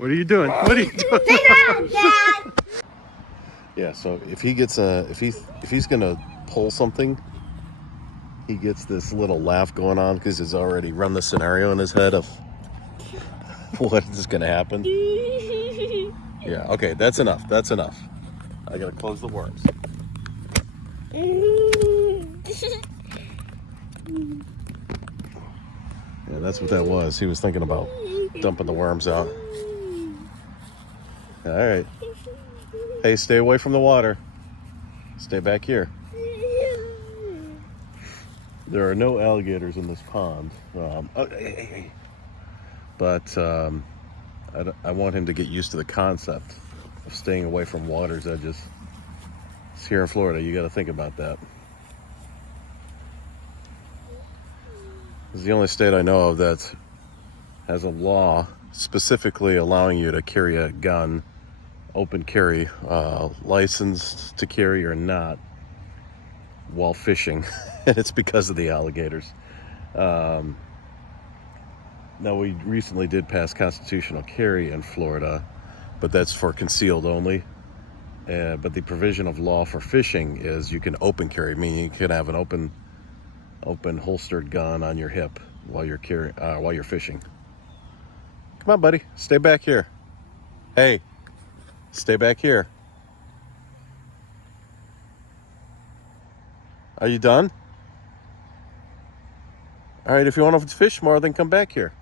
What are you doing? What are you doing? Sit down, Dad. Yeah, so if he gets if he's gonna pull something, he gets this little laugh going on because he's already run the scenario in his head of what is gonna happen. Yeah, okay, that's enough. That's enough. I gotta close the worms. Yeah, that's what that was. He was thinking about dumping the worms out. All right. Hey, stay away from the water. Stay back here. There are no alligators in this pond. Hey. But I want him to get used to the concept of staying away from water's edges. It's here in Florida. You got to think about that. It's the only state I know of that has a law specifically allowing you to carry a gun, open carry, licensed to carry or not, while fishing. And it's because of the alligators. Now, we recently did pass constitutional carry in Florida, but that's for concealed only. But the provision of law for fishing is you can open carry, meaning you can have an open holstered gun on your hip while you're fishing. Come on, buddy, stay back here. Hey, stay back here. Are you done? All right, if you want to fish more, then come back here.